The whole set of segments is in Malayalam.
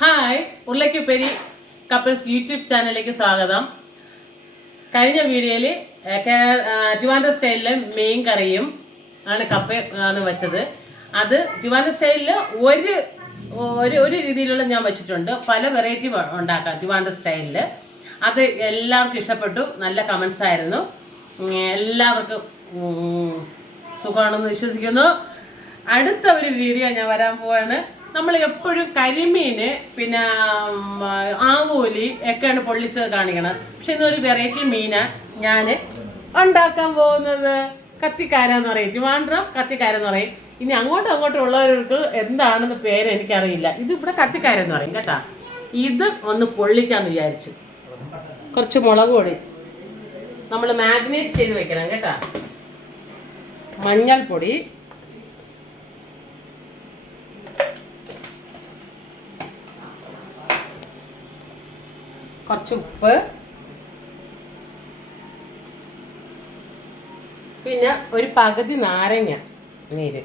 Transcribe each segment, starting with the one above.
ഹായ് ഉരുളയ്ക്കുപ്പരി കപ്പിൾസ് യൂട്യൂബ് ചാനലിലേക്ക് സ്വാഗതം. കഴിഞ്ഞ വീഡിയോയിൽ ട്രിവാൻഡ്ര സ്റ്റൈലിലെ മെയിൻ കറിയും ആണ് കപ്പ ആണ് വെച്ചത്. അത് ട്രിവാൻഡ്ര സ്റ്റൈലിൽ ഒരു ഒരു ഒരു രീതിയിലുള്ള ഞാൻ വെച്ചിട്ടുണ്ട്. പല വെറൈറ്റി ഉണ്ടാക്കാം ട്രിവാൻഡ്ര സ്റ്റൈലിൽ അത് എല്ലാവർക്കും ഇഷ്ടപ്പെട്ടു. നല്ല കമൻസ് ആയിരുന്നു. എല്ലാവർക്കും സുഖമാണെന്ന് വിശ്വസിക്കുന്നു. അടുത്ത ഒരു വീഡിയോ ഞാൻ വരാൻ പോവാണ്. നമ്മൾ എപ്പോഴും കരിമീന് പിന്നെ ആവോലി ഒക്കെയാണ് പൊള്ളിച്ചത് കാണിക്കണം പക്ഷെ ഇന്നൊരു വെറൈറ്റി മീനാ ഞാൻ ഉണ്ടാക്കാൻ പോകുന്നത് കത്തിക്കാരെന്ന് പറയും. ട്രിവാൻഡ്രം കത്തിക്കാരെന്ന് പറയും. ഇനി അങ്ങോട്ടും അങ്ങോട്ടും ഉള്ളവർക്ക് എന്താണെന്ന് പേര് എനിക്കറിയില്ല. ഇത് ഇവിടെ കത്തിക്കാരെന്ന് പറയും കേട്ടാ. ഇത് ഒന്ന് പൊള്ളിക്കാന്ന് വിചാരിച്ചു. കുറച്ച് മുളക് പൊടി. നമ്മൾ മാഗ്നേറ്റ് ചെയ്ത് വെക്കണം കേട്ടാ. മഞ്ഞൾപ്പൊടി. കുറച്ച് ഉപ്പ്. പിന്നെ ഒരു പകുതി നാരങ്ങ നീര്.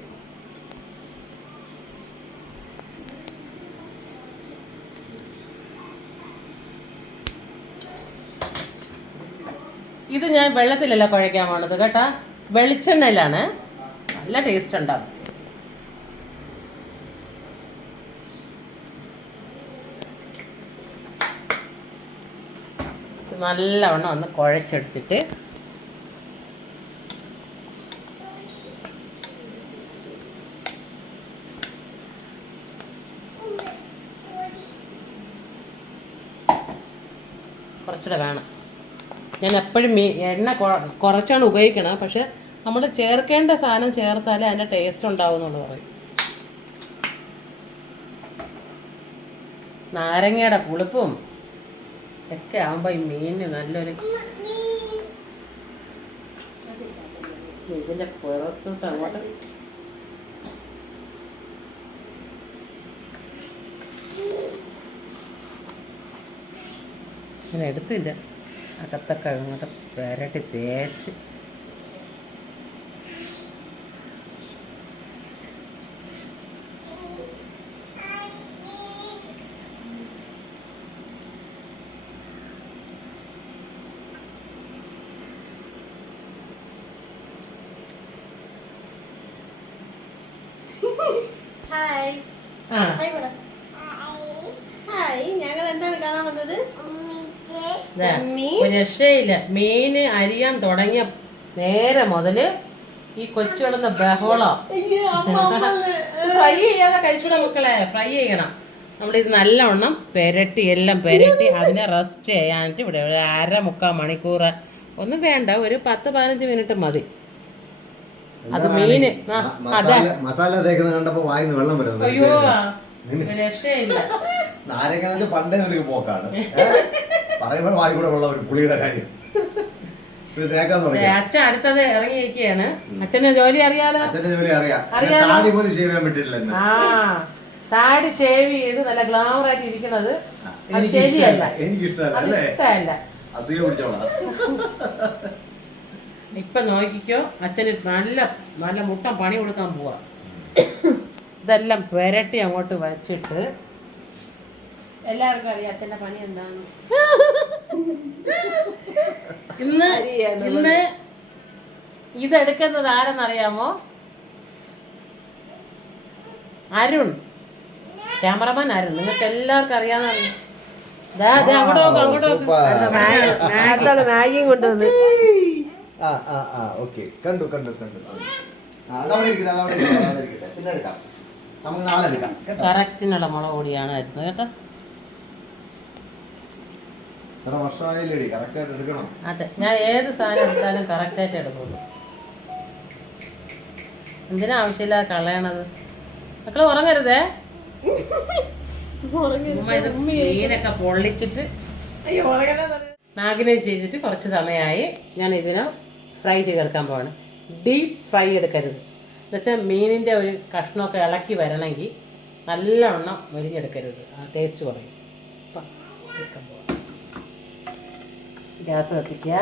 ഇത് ഞാൻ വെള്ളത്തിലല്ല കുഴയ്ക്കാൻ പോണത് കേട്ടാ. വെളിച്ചെണ്ണയിലാണ്. നല്ല ടേസ്റ്റ് ഉണ്ടാവും ഇത് നല്ലവണ്ണം ഒന്ന് കുഴച്ചെടുത്തിട്ട് കുറച്ചുകൂടെ വേണം. ഞാൻ എപ്പോഴും മീ എണ്ണ കുറച്ചാണ് ഉപയോഗിക്കണത്. പക്ഷെ നമ്മൾ ചേർക്കേണ്ട സാധനം ചേർത്താലേ അതിന്റെ ടേസ്റ്റ് ഉണ്ടാവുമെന്നുള്ളു പറയും. നാരങ്ങയുടെ പുളിപ്പും ഒക്കെ ആകുമ്പോൾ ഈ മീനിന് നല്ലൊരു ഇതിന്റെ പുറത്തോട്ട് അങ്ങോട്ട്. ഞാൻ എടുത്തില്ല. അകത്തൊക്കെ അങ്ങോട്ട് പെരട്ടി തേച്ച്. ഹായ് ഹായ് ഞങ്ങൾ എന്താണ് കാണാൻ വന്നത്? രക്ഷയില്ല മീന് അരിയാൻ തുടങ്ങിയ നേരെ മുതൽ ഈ കൊച്ചുകിടന്ന ബഹളം. ഫ്രൈ ചെയ്യാതെ കഴിച്ചിട മക്കളെ. ഫ്രൈ ചെയ്യണം. നമ്മളിത് നല്ലവണ്ണം പെരട്ടി എല്ലാം പെരട്ടി അതിനെ റെസ്റ്റ് ചെയ്യാനായിട്ട് ഇവിടെ ഒരു അര മുക്കാൽ മണിക്കൂർ ഒന്നും വേണ്ട ഒരു പത്ത് പതിനഞ്ച് മിനിറ്റ് മതി. അത് മീന്. മസാല തേക്കുന്ന കണ്ടപ്പോ വായിന്ന് വെള്ളം വരുന്നു. അയ്യോ ഒരു രക്ഷയില്ല. നാരങ്ങ പണ്ടേ നിനക്ക് പോക്കാണ്? പറയുമ്പോൾ വായി കൂടെ വെള്ളം വരും പുളിയുടെ കാര്യം. അച്ഛൻ അടുത്തത് ഇറങ്ങിയിരിക്കുകയാണ്. അച്ഛന് ജോലി അറിയാലോ? അച്ഛന്റെ ജോലി അറിയാം. താടി പോലും ചെയ്യാൻ പറ്റില്ല. ആ താടി ഷേവ് ചെയ്ത് നല്ല ഗ്ലാമർ ആയിട്ട് ഇരിക്കുന്നത് ശരിയല്ല ഇഷ്ടമല്ല എനിക്ക് ഇഷ്ടമല്ല അത് അല്ലേ? അസൂയ പിടിച്ചോളാം. ഇപ്പൊ നോക്കിക്കോ അച്ഛന് നല്ല നല്ല മുട്ട പണി കൊടുക്കാൻ പോവാ. ഇതെല്ലാം പുരട്ടി അങ്ങോട്ട് വെച്ചിട്ട് എല്ലാവർക്കും അറിയാം അച്ഛന്റെ പണി എന്താണ്. ഇന്ന് ഇന്ന് ഇതെടുക്കുന്നത് ആരെന്നറിയാമോ? അരുൺ. ക്യാമറമാൻ അരുൺ. നിങ്ങൾക്ക് എല്ലാവർക്കും അറിയാന്ന് ദാ, ദാ, അങ്ങോട്ട് നോക്ക്, അങ്ങോട്ട് നോക്ക്. മാഗിയും കൊണ്ടുവന്ന്. ആ ആ ആ ഓക്കെ. കണ്ടു കണ്ടു കണ്ടു. ആ, അതവിടെ ഇരിക്കട്ടെ അതവിടെ ഇരിക്കട്ടെ അതവിടെ ഇരിക്കട്ടെ. പിന്നെ എടുക്കാം. നമുക്ക് നാളെ എടുക്കാം കേട്ടോ? കറക്റ്റിനുള്ള മുളക് പൊടിയാണ് വരുന്നത് കേട്ടോ? ഇത്ര എടുക്കണം? അതെ. ഞാൻ ഏത് സാധനം എടുത്താലും കറക്റ്റായിട്ട് എടുക്കുള്ളൂ എന്തിനാ ആവശ്യമില്ലാതെ കളയണത്? മക്കൾ ഉറങ്ങരുതേ? ഉമ്മ ഇത് മീനൊക്കെ പൊള്ളിച്ചിട്ട് അയ്യോ മാഗ്നേറ്റ് ചെയ്തിട്ട് കുറച്ച് സമയമായി. ഞാൻ ഇതിനെ ഫ്രൈ ചെയ്തെടുക്കാൻ പോവാണ്. ഡീപ്പ് ഫ്രൈ എടുക്കരുത്. എന്നുവെച്ചാൽ മീനിന്റെ ഒരു കഷ്ണമൊക്കെ ഇളക്കി വരണമെങ്കിൽ നല്ലവണ്ണം മുരിഞ്ഞെടുക്കരുത്. ആ ടേസ്റ്റ് കുറയും. അപ്പം എടുക്കാൻ ഗ്യാസ് കത്തിക്കുക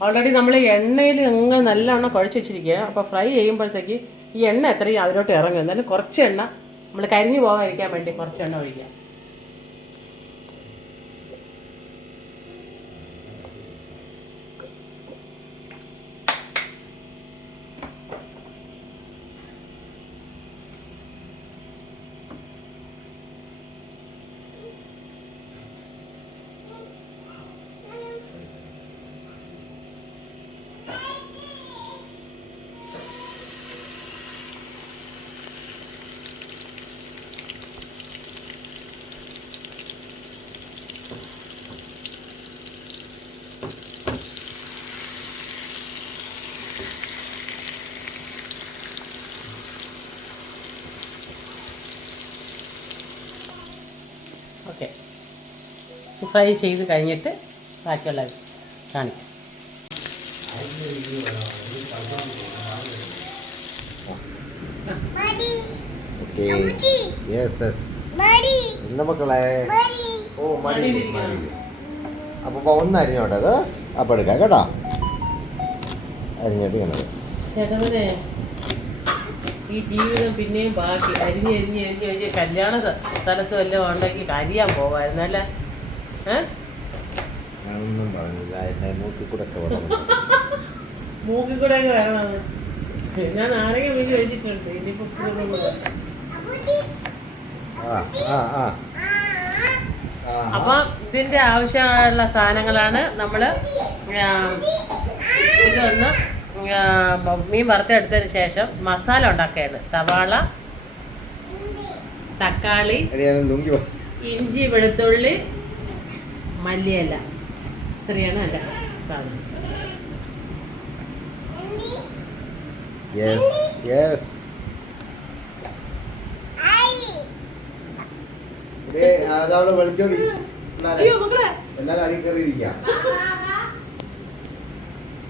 ഓൾറെഡി നമ്മൾ എണ്ണയിൽ അങ്ങ് നല്ലവണ്ണം കുഴച്ച് വെച്ചിരിക്കുക അപ്പോൾ ഫ്രൈ ചെയ്യുമ്പോഴത്തേക്ക് ഈ എണ്ണ എത്രയും അതിലോട്ട് ഇറങ്ങും. എന്നാലും കുറച്ച് എണ്ണ നമ്മൾ കരിഞ്ഞു പോകാതിരിക്കാൻ വേണ്ടി കുറച്ച് എണ്ണ ഒഴിക്കുക ഓക്കെ ഫ്രൈ ചെയ്ത് കഴിഞ്ഞിട്ട് ബാക്കിയുള്ളത് കാണിക്കാം. മക്കളെ? ഓ മടി. മടി. അപ്പോൾ ഒന്ന് അരിഞ്ഞോട്ടെ അത്? അപ്പം എടുക്കാം കേട്ടോ. അരിഞ്ഞിട്ട് ഇങ്ങനെ. ചേട്ടനെ ഈ ജീവിതം പിന്നെയും ബാക്കി. അരിഞ്ഞ് അരിഞ്ഞ് അരിഞ്ഞ് അരിഞ്ഞ്. കല്യാണ സ്ഥലത്തും എല്ലാം ഉണ്ടെങ്കിൽ അരിയാൻ പോവായിരുന്നു അല്ലേ? പറഞ്ഞില്ല. മൂക്കിൽ കൂടെ ഒക്കെ. മൂക്കിൽ കൂടെ ഒക്കെ ഞാൻ നാരങ്ങ വീട്ടിൽ കഴിച്ചിട്ടുണ്ട് ഇനിയിപ്പോ അപ്പൊ ഇതിന്റെ ആവശ്യമുള്ള സാധനങ്ങളാണ് നമ്മൾ ഇതൊന്ന് മീൻ വറുത്തെടുത്തതിന് ശേഷം മസാല ഉണ്ടാക്കുകയാണ് സവാള തക്കാളി. ഇഞ്ചി വെളുത്തുള്ളി മല്ലിയില. ഇത്രയാണ് അല്ല സാധനം. യെസ് യെസ് അതവിടെ വിളിച്ചോടി. അടി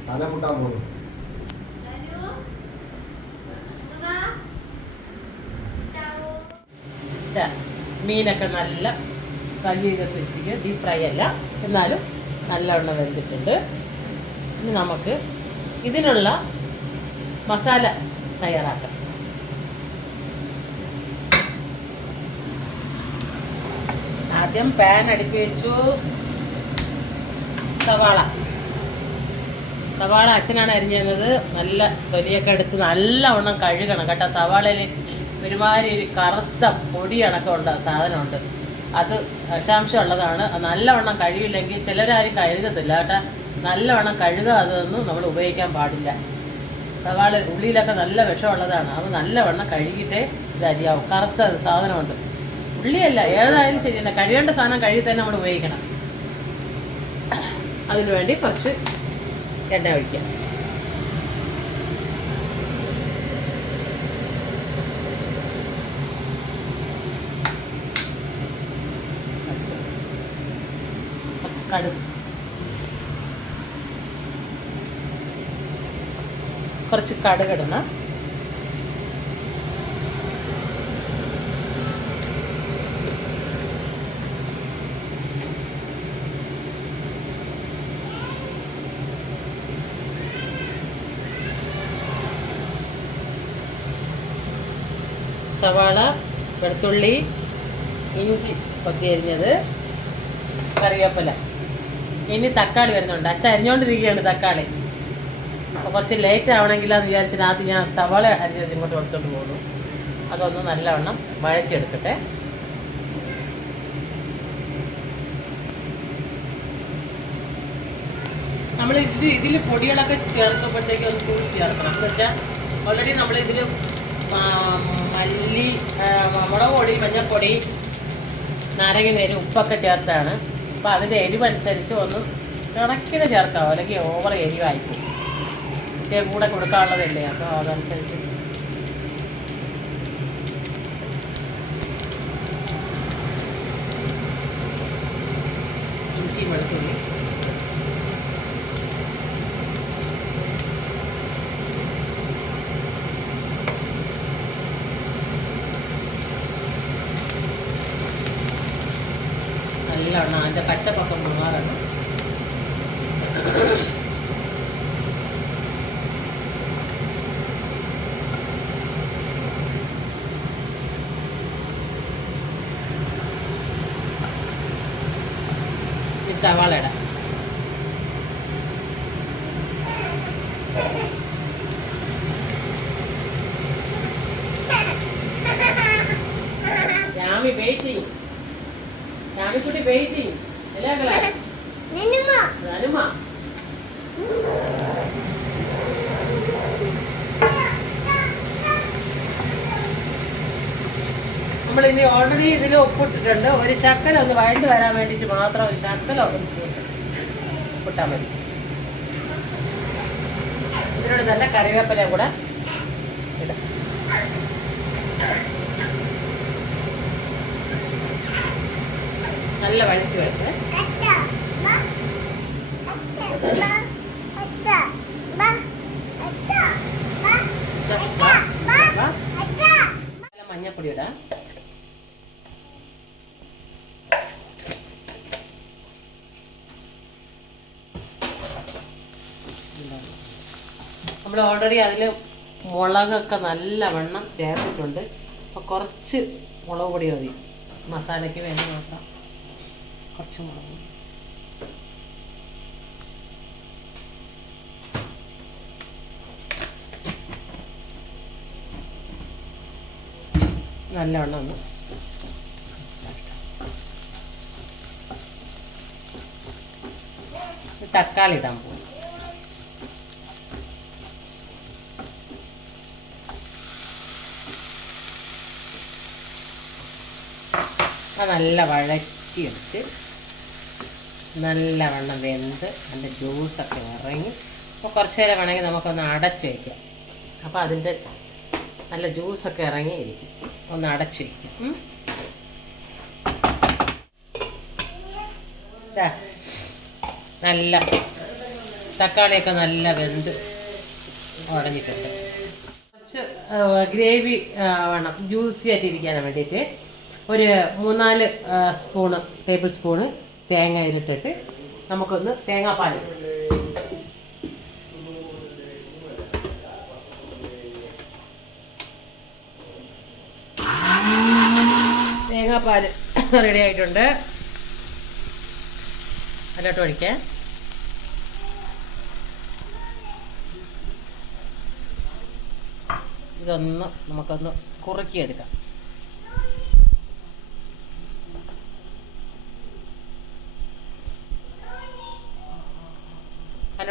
തല മുട്ടാൻ മീനൊക്കെ നല്ല ഫ്രൈ ചെയ്തിട്ട് വെച്ചിരിക്കുക ഡീപ് ഫ്രൈ അല്ല. എന്നാലും നല്ലവണ്ണം വെന്തിട്ടുണ്ട്. ഇനി നമുക്ക് ഇതിനുള്ള മസാല തയ്യാറാക്കാം. ആദ്യം പാൻ അടുപ്പി വെച്ചു. സവാള. സവാള അച്ഛനാണ് അരിഞ്ഞത് നല്ല തൊലിയൊക്കെ എടുത്ത് നല്ലവണ്ണം കഴുകണം കേട്ടോ. സവാളയിൽ ഒരുമാതിരി ഒരു കറുത്ത പൊടി ഉണ്ട് സാധനമുണ്ട്. അത് വിഷാംശം ഉള്ളതാണ് നല്ലവണ്ണം കഴിയില്ലെങ്കിൽ ചിലരാരും കഴുകത്തില്ല കേട്ടാ. നല്ലവണ്ണം കഴുകുക അതൊന്നും നമ്മൾ ഉപയോഗിക്കാൻ പാടില്ല. സവാള ഉള്ളിയിലൊക്കെ നല്ല വിഷമുള്ളതാണ്. അത് നല്ലവണ്ണം കഴുകിയിട്ടേ ഇത് അരിയാവും. കറുത്ത സാധനമുണ്ട്. ഉള്ളിയല്ല ഏതായാലും ശരി തന്നെ. കഴിയേണ്ട സാധനം കഴുകി തന്നെ നമ്മൾ ഉപയോഗിക്കണം. അതിനു വേണ്ടി കുറച്ച് എണ്ണ ഒഴിക്കാം കടുക് കുറച്ച് കടുകിടണം സവാള വെളുത്തുള്ളി ഇഞ്ചി കൊത്തി അരിഞ്ഞത് കറിവേപ്പില. ഇനി തക്കാളി വരുന്നുണ്ട്. അച്ഛ അരിഞ്ഞുകൊണ്ടിരിക്കുകയാണ് തക്കാളി. കുറച്ച് ലേറ്റ് ആവണമെങ്കിലാന്ന് വിചാരിച്ചിട്ട് ആദ്യം ഞാൻ സവാള അരിഞ്ഞത് ഇങ്ങോട്ട് കൊടുത്തോണ്ട് പോകുന്നു. അതൊന്ന് നല്ലവണ്ണം വഴറ്റിയെടുക്കട്ടെ. നമ്മൾ ഇത് ഇതിൽ പൊടികളൊക്കെ ചേർക്കുമ്പോഴത്തേക്ക് ഒന്ന് കൂടി ചേർക്കണം. എന്ന് വെച്ചാൽ ഓൾറെഡി നമ്മൾ ഇതിൽ മല്ലി മുളക് പൊടി മഞ്ഞൾപ്പൊടി നാരങ്ങ നേര് ഉപ്പൊക്കെ ചേർത്താണ്. അപ്പോൾ അതിന്റെ എരിവനുസരിച്ച് ഒന്ന് കണക്കിന് ചേർക്കാം. അല്ലെങ്കിൽ ഓവർ എരിവായിപ്പോവും. ഇച്ചിരി കൂടെ കൊടുക്കാനുള്ളതല്ലേ അപ്പോൾ അതനുസരിച്ച്. ഇഞ്ചി വെളുത്തുള്ളി നല്ലവണ്ണം അതിന്റെ പച്ചപ്പൊക്കെ മാറണം ഈ സവാള ഇടാം ഞാമി വെയിറ്റിംഗ് ഞാമിക്കുട്ടി വെയിറ്റിംഗ്. എല്ലാ കള ഞാനുമാ. നമ്മൾ ഇനി ഓൾറെഡി ഇതിൽ ഒപ്പിട്ടിട്ടുണ്ട്. ഒരു ശക്കല ഒന്ന് വഴണ്ട് വരാൻ വേണ്ടിയിട്ട് മാത്രം ഒരു ശക്കല ഒന്ന് ഉപ്പിട്ടാൽ മതി. ഇതിനോട് നല്ല കറിവേപ്പില കൂടെ ഇടാം. നല്ല വഴറ്റി ഇടാം നമ്മൾ ഓൾറെഡി അതിൽ മുളകൊക്കെ നല്ല വെണ്ണം ചേർത്തിട്ടുണ്ട്. അപ്പോൾ കുറച്ച് മുളക് പൊടി മതി. മസാലയ്ക്ക് വേണ്ടി മാത്രം. കുറച്ച് മുളക് നല്ലവണ്ണം ഒന്ന് തക്കാളി ഇടാൻ പോകും നല്ല വഴറ്റിയെടുത്ത് നല്ലവണ്ണം വെന്ത് അതിന്റെ ജ്യൂസൊക്കെ ഇറങ്ങി. അപ്പോൾ കുറച്ച് നേരം വേണമെങ്കിൽ നമുക്കൊന്ന് അടച്ചു വയ്ക്കാം അപ്പോൾ അതിന്റെ നല്ല ജ്യൂസൊക്കെ ഇറങ്ങി ഇരിക്കും. ഒന്ന് അടച്ചു വയ്ക്കാം നല്ല തക്കാളിയൊക്കെ നല്ല വെന്ത് ഉടഞ്ഞിട്ടുണ്ട്. കുറച്ച് ഗ്രേവി വേണം. ജ്യൂസി ആയിട്ടിരിക്കാൻ വേണ്ടിയിട്ട് ഒരു മൂന്നാൽ സ്പൂണ് ടേബിൾ സ്പൂണ് തേങ്ങ ഇതിട്ടിട്ട് നമുക്കൊന്ന് തേങ്ങാപ്പാൽ തേങ്ങാപ്പാൽ റെഡി ആയിട്ടുണ്ട്. അതിലോട്ട് ഒഴിക്കാം. ഇതൊന്ന് നമുക്കൊന്ന് കുറുക്കിയെടുക്കാം.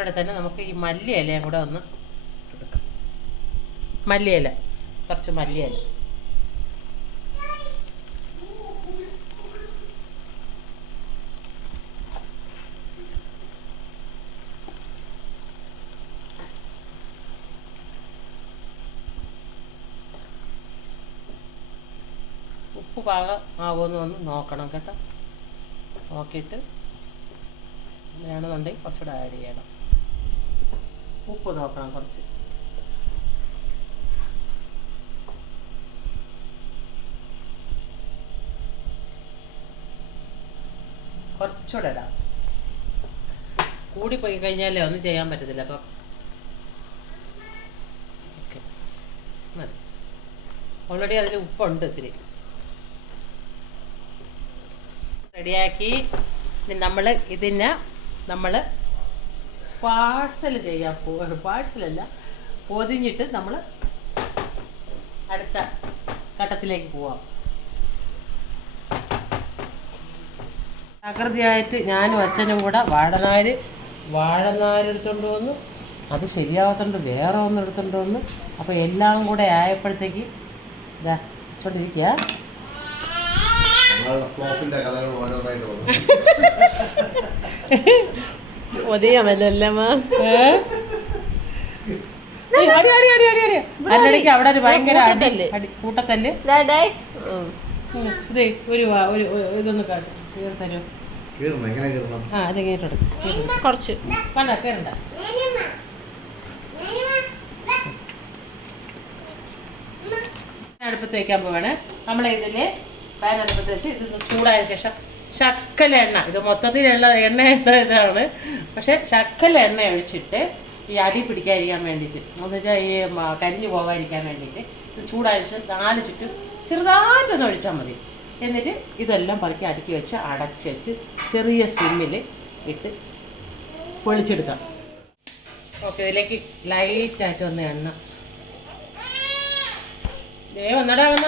അതിലൂടെ തന്നെ നമുക്ക് ഈ മല്ലി ഇലയും കൂടെ ഒന്ന് എടുക്കാം. മല്ലി ഇല കുറച്ച് മല്ലി ഇല ഉപ്പ് പാകം ആകുമെന്ന് ഒന്ന് നോക്കണം കേട്ടോ. നോക്കിയിട്ട് വേണമെന്നുണ്ടെങ്കിൽ കുറച്ചുകൂടെ ആഡ് ചെയ്യണം. ഉപ്പ് നോക്കണം കുറച്ച്. കുറച്ചുകൂടെ ഇടാം. കൂടിപ്പോയി കഴിഞ്ഞാലേ ഒന്നും ചെയ്യാൻ പറ്റത്തില്ല അപ്പം ഓൾറെഡി അതിൽ ഉപ്പുണ്ട് ഇത്തിരി. റെഡിയാക്കി. നമ്മൾ ഇതിന് നമ്മൾ പാഴ്സൽ ചെയ്യാൻ പോവാണ്. പാഴ്സലല്ല പൊതിഞ്ഞിട്ട് നമ്മൾ അടുത്ത ഘട്ടത്തിലേക്ക് പോവാം. ആകൃതിയായിട്ട് ഞാനും അച്ഛനും കൂടെ വാഴനാര് വാഴനാര് എടുത്തുകൊണ്ട് വന്നു. അത് ശരിയാവത്തുണ്ട് വേറെ ഒന്ന് എടുത്തുകൊണ്ട് വന്നു. അപ്പോൾ എല്ലാം കൂടെ ആയപ്പോഴത്തേക്ക് ഇതാ വെച്ചോണ്ടിരിക്കുക അതിനിടയ്ക്ക് അവിടെ ഒരു ഭയങ്കര അടി. അടി കൂട്ടത്തല്ല്? ഉം, ഇതേ ഒരു വാ- ഒരു ഇതൊന്ന് കാട്ടും. തരൂ. കീറണം എങ്ങനെ കീറണം? ആ അത് കേട്ടെടുക്കും കുറച്ച്. വേണ്ട കേറണ്ട. അടുപ്പത്ത് വെക്കാൻ പോവാണ്. നമ്മളെ ഇതിൽ പാൻ അടുപ്പത്ത് വെച്ച് ഇത് ചൂടായ ശേഷം ശക്കല എണ്ണ. ഇത് മൊത്തത്തിലുള്ള എണ്ണ എണ്ണ ഇതാണ്. പക്ഷെ ശക്കല എണ്ണ ഒഴിച്ചിട്ട് ഈ അടി പിടിക്കാതിരിക്കാൻ വേണ്ടിയിട്ട് എന്ന് വെച്ചാൽ ഈ കരിഞ്ഞു പോകാതിരിക്കാൻ വേണ്ടിയിട്ട് ഇത് ശേഷം നാല് ചുറ്റും ചെറുതായിട്ടൊന്ന് ഒഴിച്ചാൽ മതി. എന്നിട്ട് ഇതെല്ലാം പറക്കി അടുക്കി വെച്ച് അടച്ച് വെച്ച് ചെറിയ സിമ്മിൽ ഇട്ട് പൊളിച്ചെടുക്കാം. ഓക്കെ ഇതിലേക്ക് ലൈറ്റായിട്ട് വന്ന എണ്ണ. ദേ വന്നടാ വന്ന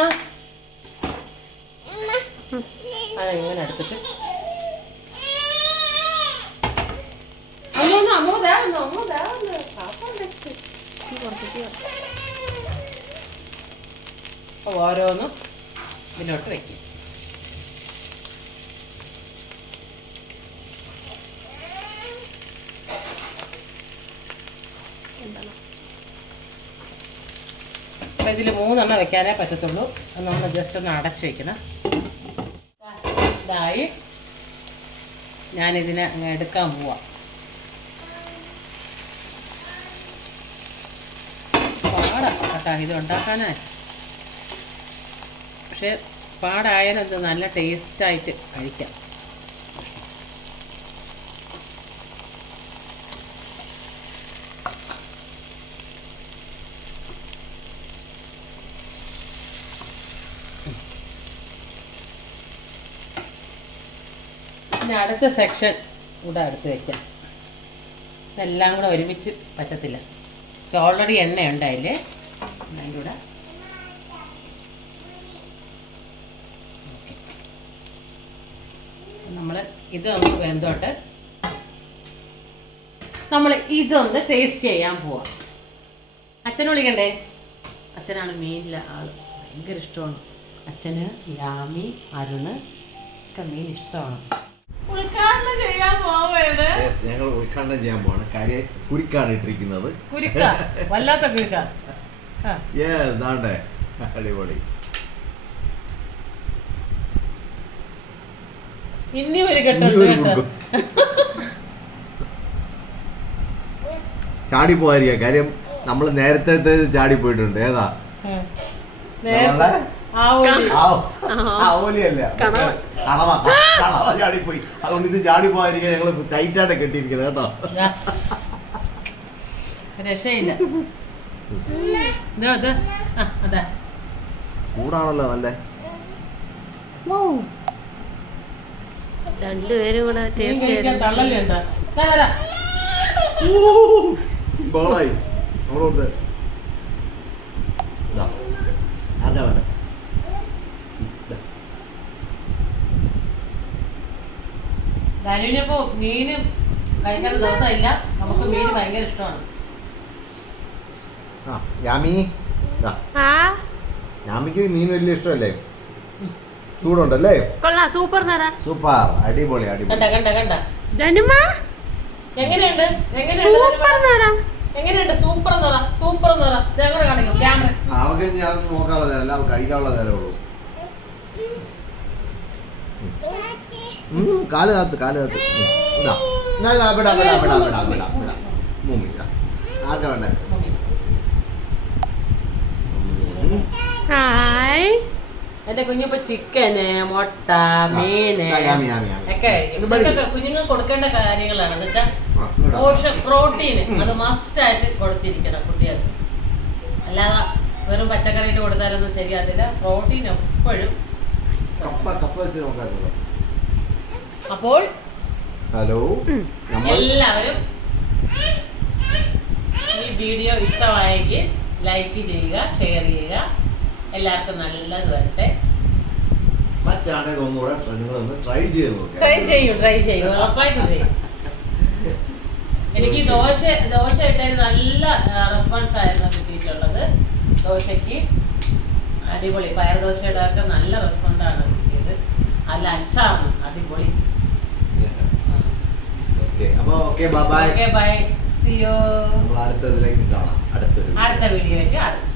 അതെങ്ങനെ എടുത്തിട്ട് അമ്മ ഒന്ന് അമ്മ ദാ ഒന്ന് അമ്മ ദാ ഒന്ന് പാപ്പ ഉണ്ടെച്ച്. തീ കുറച്ച് തീ കുറച്ച്. അപ്പൊ ഓരോന്നും ഇതിലോട്ട് വയ്ക്കും ഇതിൽ മൂന്നെണ്ണം വെക്കാനേ പറ്റത്തുള്ളൂ. അത് നമ്മൾ ജസ്റ്റ് ഒന്ന് അടച്ചു വെക്കണം. ഇതായി. ഞാനിതിനെ എടുക്കാൻ പോവാം. പാടാ കേട്ടോ ഇത് ഉണ്ടാക്കാനായി. പക്ഷെ പാടായാലും ഇത് നല്ല ടേസ്റ്റായിട്ട് കഴിക്കാം. ഇനി അടുത്ത സെക്ഷൻ കൂടെ അടുത്ത് വെക്കാം. ഇതെല്ലാം കൂടെ ഒരുമിച്ച് പറ്റത്തില്ല. ഓൾറെഡി എണ്ണ ഉണ്ടായില്ലേ? അതിന്റെ കൂടെ. നമ്മൾ ഇത് നമുക്ക് വെന്തോട്ട് നമ്മൾ ഇതൊന്ന് ടേസ്റ്റ് ചെയ്യാൻ പോവാം. അച്ഛനെ വിളിക്കണ്ടേ? അച്ഛനാണ് മീനിലെ ആൾ ഭയങ്കര ഇഷ്ടമാണ്. അച്ഛന് യാമി അരുണ് ഒക്കെ മീൻ ഇഷ്ടമാണ്. ഉദ്ഘാടനം ചെയ്യാൻ പോവേണ്. യെസ് ഞങ്ങൾ ഉദ്ഘാടനം ചെയ്യാൻ പോവാണ്. കാര്യം കുരിക്കാണ് ഇട്ടിരിക്കുന്നത്. കുരുക്ക? വല്ലാത്ത കുരുക്ക. ആ യെസ് ദാണ്ടേ അടിപൊളി. ഇനി ഒരു കുടുക്കും. ചാടി പോകാതിരിക്കുക കാര്യം നമ്മൾ നേരത്തെ ചാടി പോയിട്ടുണ്ട്. ഏതാ? ആ ഓലിയല്ല. കണവ കണവ ചാടിപ്പോയി. അതുകൊണ്ട് ഇത് ചാടി പോകാതിരിക്കാൻ ഞങ്ങൾ ടൈറ്റായിട്ട് കെട്ടിയിരിക്കുന്നത് കേട്ടോ. രക്ഷയില്ല. കൂടാണല്ലോ നല്ല? രണ്ടുപേരും കൂടെ. ബോളായി. ഇതാ. അതാ വേണ്ട ധനുവിനിപ്പോ മീന് കഴിക്കാത്ത ദിവസമില്ല. നമുക്ക് മീൻ ഭയങ്കര ഇഷ്ടമാണ്. ആ യാമി. യാമിക്ക് മീൻ വലിയ ഇഷ്ടമല്ലേ? ചൂടുണ്ടല്ലേ? കൊള്ളാം സൂപ്പർ സാറാ. സൂപ്പർ അടിപൊളി അടിപൊളി. കണ്ട കണ്ട കണ്ട. ധനുമ? എങ്ങനെയുണ്ട്? എങ്ങനെയുണ്ട് സൂപ്പർ സാറാ. എങ്ങനെയുണ്ട്? സൂപ്പർ എന്ന് പറ സൂപ്പർ എന്ന് പറ ഇതേ കാണിക്കും ക്യാമറ. അവർക്ക് ഞാൻ നോക്കാനുള്ള കഴിക്കാനുള്ള ഉം, കാൽ കാത്ത് കാൽ കാത്ത് ഇതാ ഇതാ, വിടാ വിടാ വിടാ വിടാ വിടാ വിടാ മൂമ്മി ഇതാ ആർക്കാ വേണ്ടേ? ഹായ്. എന്റെ കുഞ്ഞിപ്പോ ചിക്കന് മുട്ട മീന്. ഒക്കെ കുഞ്ഞുങ്ങൾക്ക് കൊടുക്കേണ്ട കാര്യങ്ങളാണ്. എന്ന് വെച്ചാൽ ആ, വിടാ. പ്രോട്ടീന് അത് മസ്റ്റ് ആയിട്ട് കൊടുത്തിരിക്കണം കുട്ടികൾക്ക്. അല്ലാതെ വെറും പച്ചക്കറി ഇട്ട് കൊടുത്താലൊന്നും ശരിയാകത്തില്ല. പ്രോട്ടീൻ എപ്പോഴും കപ്പ കപ്പ വെച്ച് നോക്കാറുണ്ടോ? അപ്പോൾ ഹലോ നമ്മൾ എല്ലാവരും ഈ വീഡിയോ ഇഷ്ടമായെങ്കിൽ ലൈക്ക് ചെയ്യുക ഷെയർ ചെയ്യുക. എല്ലാവർക്കും നല്ലത് വരട്ടെ. മറ്റാണെങ്കിൽ ഒന്നുകൂടെ നിങ്ങളൊന്ന് ട്രൈ ചെയ്ത് ട്രൈ ചെയ്യും ട്രൈ ചെയ്യും. ഉറപ്പായിട്ടും ചെയ്യും. എനിക്ക് ദോശ ദോശ ഇട്ടതിന് നല്ല റെസ്പോൺസ് ആയിരുന്നു കിട്ടിയിട്ടുള്ളത്. ദോശയ്ക്ക് അടിപൊളി. പയർ ദോശയുടെ ഒക്കെ നല്ല റെസ്പോണ്ടാണ് കിട്ടിയത്. അല്ല അച്ചാണ് അടിപൊളി. ഓക്കെ അപ്പൊ ഓക്കെ ബൈ ഓക്കെ ബൈ. സിയോ നമ്മൾ അടുത്തതിലേക്ക് കാണാം. അടുത്തൊരു അടുത്ത വീഡിയോ ആയിട്ട്. അടുത്ത.